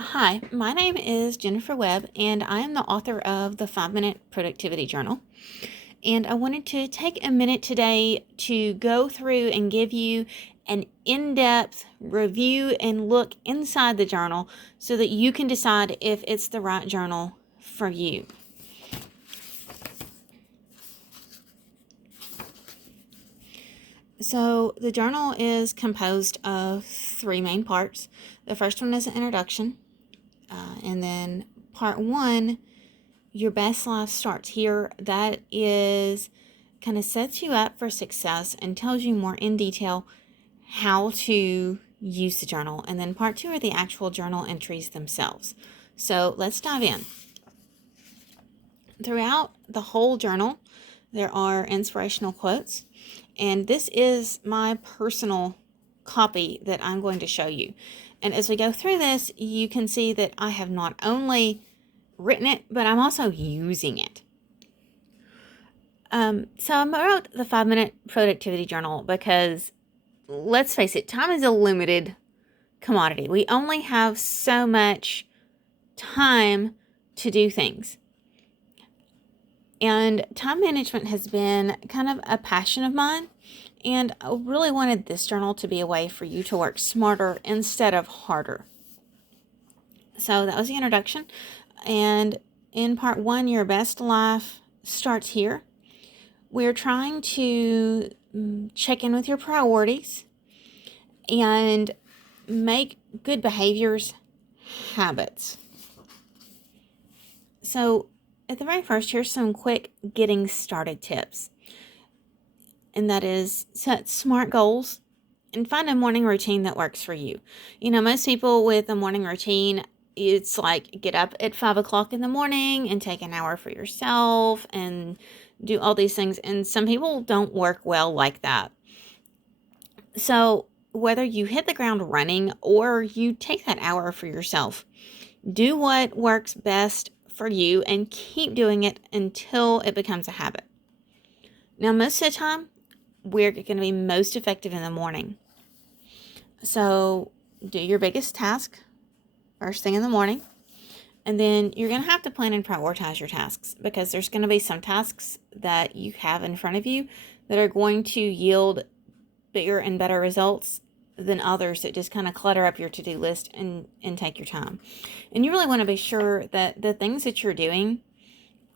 Hi, my name is Jennifer Webb, and I am the author of the 5 Minute Productivity Journal. And I wanted to take a minute today to go through and give you an in depth review and look inside the journal so that you can decide if it's the right journal for you. So, the journal is composed of three main parts. The first one is an introduction, and then part one, your best life starts here. That is kind of sets you up for success and tells you more in detail how to use the journal. And then part two are the actual journal entries themselves. So let's dive in. Throughout the whole journal, there are inspirational quotes, and this is my personal copy that I'm going to show you. And as we go through this, you can see that I have not only written it, but I'm also using it. So I wrote the 5 Minute Productivity Journal because, let's face it, time is a limited commodity. We only have so much time to do things. And time management has been kind of a passion of mine. And I really wanted this journal to be a way for you to work smarter instead of harder. So that was the introduction. And in part one, your best life starts here. We're trying to check in with your priorities and make good behaviors habits. So at the very first, here's some quick getting started tips. And that is set smart goals and find a morning routine that works for you. You know, most people with a morning routine, it's like get up at 5 o'clock in the morning and take an hour for yourself and do all these things. And some people don't work well like that. So whether you hit the ground running or you take that hour for yourself, do what works best for you and keep doing it until it becomes a habit. Now, most of the time, we're going to be most effective in the morning. So do your biggest task first thing in the morning. And then you're going to have to plan and prioritize your tasks because there's going to be some tasks that you have in front of you that are going to yield bigger and better results than others that just kind of clutter up your to-do list and take your time. And you really want to be sure that the things that you're doing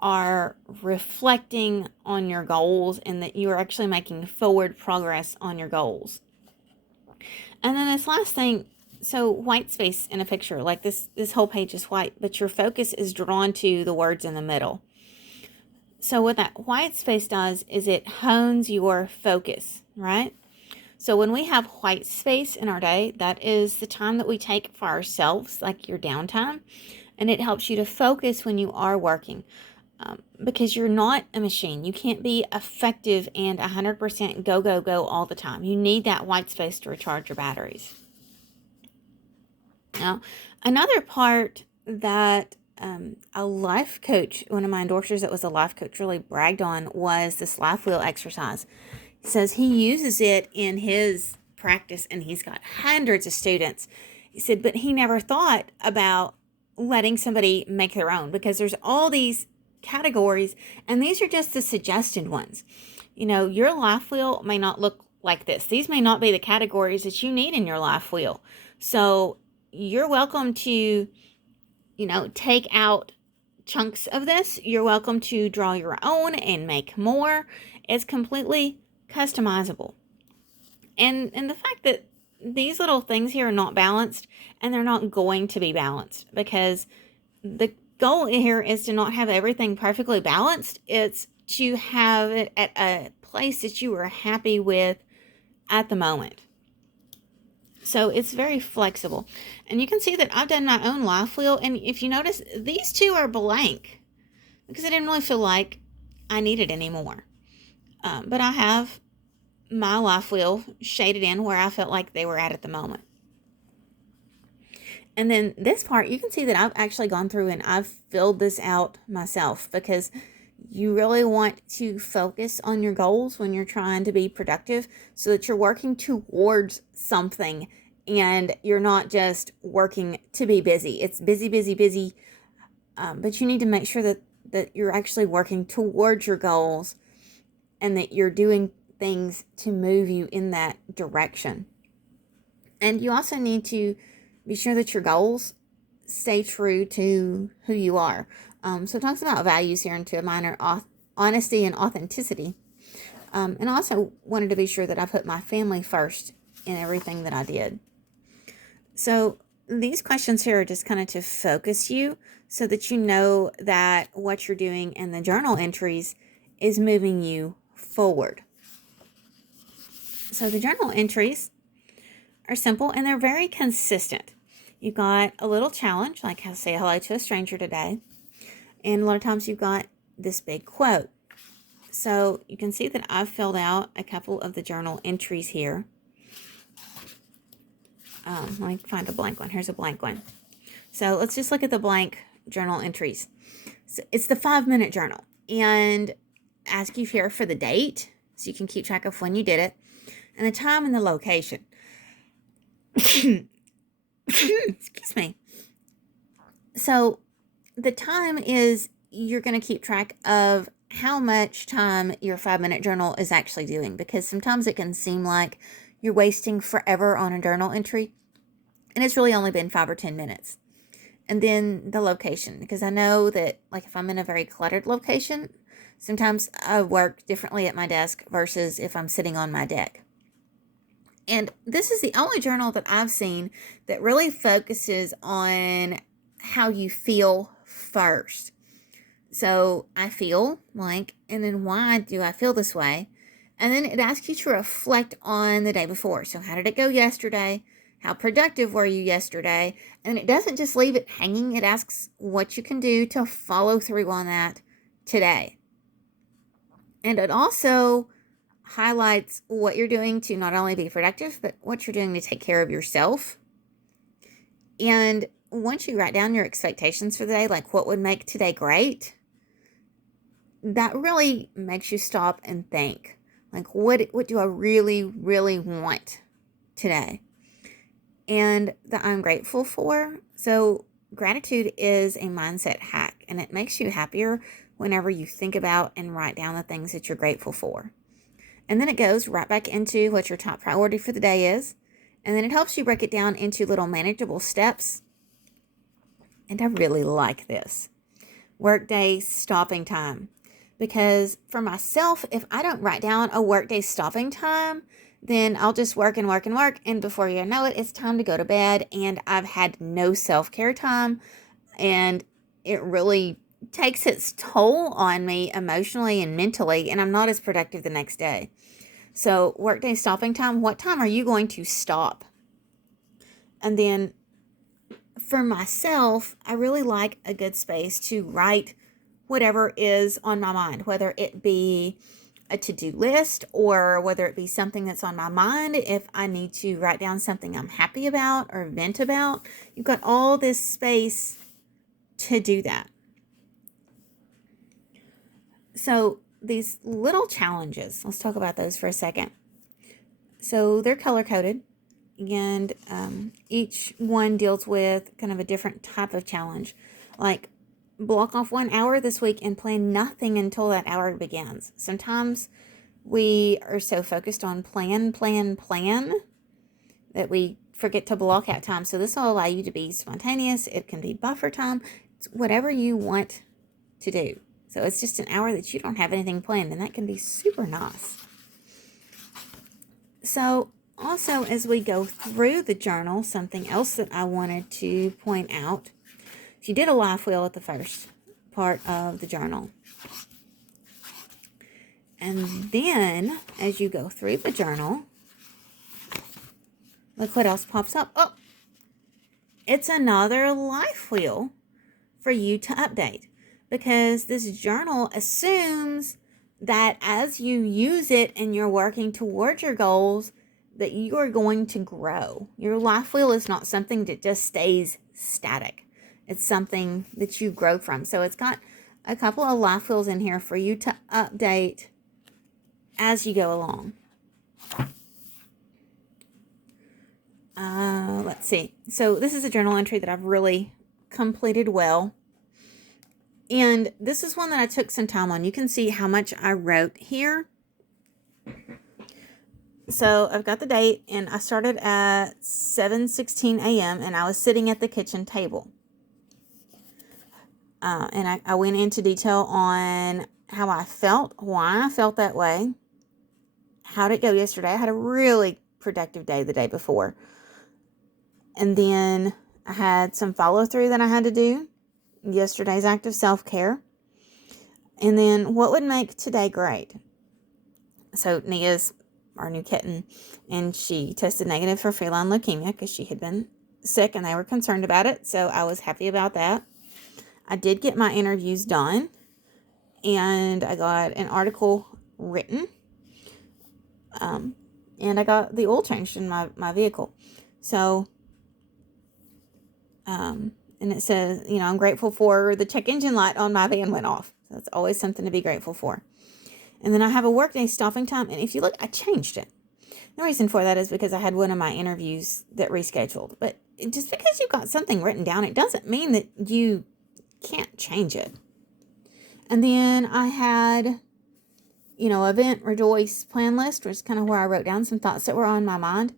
are reflecting on your goals and that you are actually making forward progress on your goals. And then this last thing, so white space in a picture, like this whole page is white, but your focus is drawn to the words in the middle. So what that white space does is it hones your focus, right? So when we have white space in our day, that is the time that we take for ourselves, like your downtime, and it helps you to focus when you are working. Because you're not a machine. You can't be effective and 100% go, go, go all the time. You need that white space to recharge your batteries. Now, another part that a life coach, one of my endorsers that was a life coach, really bragged on was this life wheel exercise. He says he uses it in his practice and he's got hundreds of students. He said, but he never thought about letting somebody make their own because there's all these categories and these are just the suggested ones. You know, your life wheel may not look like this. These may not be the categories that you need in your life wheel. So you're welcome to, take out chunks of this. You're welcome to draw your own and make more. It's completely customizable. And the fact that these little things here are not balanced and they're not going to be balanced because the goal here is to not have everything perfectly balanced. It's to have it at a place that you are happy with at the moment. So it's very flexible. And you can see that I've done my own life wheel. And if you notice, these two are blank because I didn't really feel like I needed any more. But I have my life wheel shaded in where I felt like they were at the moment. And then this part, you can see that I've actually gone through and I've filled this out myself because you really want to focus on your goals when you're trying to be productive so that you're working towards something and you're not just working to be busy. It's busy, busy, busy, but you need to make sure that you're actually working towards your goals and that you're doing things to move you in that direction. And you also need to be sure that your goals stay true to who you are. So it talks about values here, and two of mine are honesty and authenticity. And I also wanted to be sure that I put my family first in everything that I did. So these questions here are just kind of to focus you so that you know that what you're doing in the journal entries is moving you forward. So the journal entries are simple and they're very consistent. You've got a little challenge, like how to say hello to a stranger today. And a lot of times you've got this big quote. So you can see that I've filled out a couple of the journal entries here. Let me find a blank one. Here's a blank one. So let's just look at the blank journal entries. So it's the 5-minute journal, and ask you here for the date so you can keep track of when you did it, and the time and the location. Excuse me. So the time is you're going to keep track of how much time your 5-minute journal is actually doing, because sometimes it can seem like you're wasting forever on a journal entry, and it's really only been 5 or 10 minutes. And then the location, because I know that, like, if I'm in a very cluttered location, sometimes I work differently at my desk versus if I'm sitting on my deck. And this is the only journal that I've seen that really focuses on how you feel first. So I feel like, and then why do I feel this way? And then it asks you to reflect on the day before. So how did it go yesterday? How productive were you yesterday? And it doesn't just leave it hanging. It asks what you can do to follow through on that today. And it also highlights what you're doing to not only be productive, but what you're doing to take care of yourself. And once you write down your expectations for the day, like what would make today great, that really makes you stop and think, like, what do I really, really want today? And that I'm grateful for. So gratitude is a mindset hack, and it makes you happier whenever you think about and write down the things that you're grateful for. And then it goes right back into what your top priority for the day is. And then it helps you break it down into little manageable steps. And I really like this. Workday stopping time. Because for myself, if I don't write down a workday stopping time, then I'll just work and work and work. And before you know it, it's time to go to bed. And I've had no self-care time. And it really takes its toll on me emotionally and mentally. And I'm not as productive the next day. So workday stopping time, what time are you going to stop? And then for myself, I really like a good space to write whatever is on my mind, whether it be a to-do list or whether it be something that's on my mind. If I need to write down something I'm happy about or vent about, you've got all this space to do that. So these little challenges, let's talk about those for a second. So they're color-coded, and each one deals with kind of a different type of challenge. Like, block off 1 hour this week and plan nothing until that hour begins. Sometimes we are so focused on plan that we forget to block out time. So this will allow you to be spontaneous. It can be buffer time. It's whatever you want to do. So it's just an hour that you don't have anything planned, and that can be super nice. So also, as we go through the journal, something else that I wanted to point out. You did a life wheel at the first part of the journal. And then, as you go through the journal, look what else pops up. Oh, it's another life wheel for you to update. Because this journal assumes that as you use it and you're working towards your goals, that you are going to grow. Your life wheel is not something that just stays static. It's something that you grow from. So it's got a couple of life wheels in here for you to update as you go along. let's see. So this is a journal entry that I've really completed well. And this is one that I took some time on. You can see how much I wrote here. So I've got the date, and I started at 7:16 a.m. and I was sitting at the kitchen table. And I went into detail on how I felt, why I felt that way, how did it go yesterday. I had a really productive day the day before. And then I had some follow through that I had to do, yesterday's act of self-care. And then what would make today great? So Nia's our new kitten, and she tested negative for feline leukemia because she had been sick and they were concerned about it. So I was happy about that. I did get my interviews done, and I got an article written, and I got the oil changed in my vehicle. So, and it says, I'm grateful for the check engine light on my van went off. That's always something to be grateful for. And then I have a workday stopping time, and if you look, I changed it. The reason for that is because I had one of my interviews that rescheduled. But just because you got something written down, it doesn't mean that you can't change it. And then I had, event, rejoice, plan list, which is kind of where I wrote down some thoughts that were on my mind.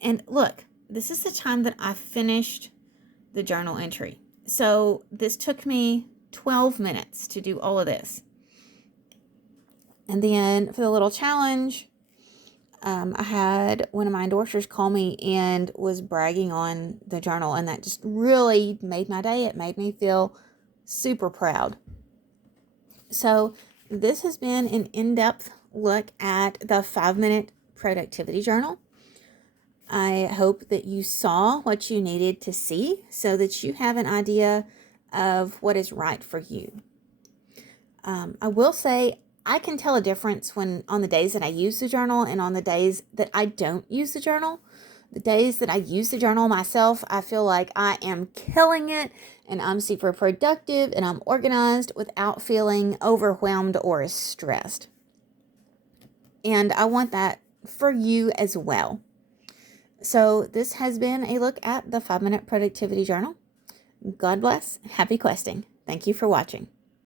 And look, this is the time that I finished the journal entry. So this took me 12 minutes to do all of this. And then for the little challenge, I had one of my endorsers call me and was bragging on the journal, and that just really made my day. It made me feel super proud. So this has been an in-depth look at the 5-minute productivity journal. I hope that you saw what you needed to see so that you have an idea of what is right for you. I will say I can tell a difference when on the days that I use the journal and on the days that I don't use the journal. The days that I use the journal myself, I feel like I am killing it and I'm super productive and I'm organized without feeling overwhelmed or stressed. And I want that for you as well. So this has been a look at the 5-minute productivity journal. God bless. Happy questing. Thank you for watching.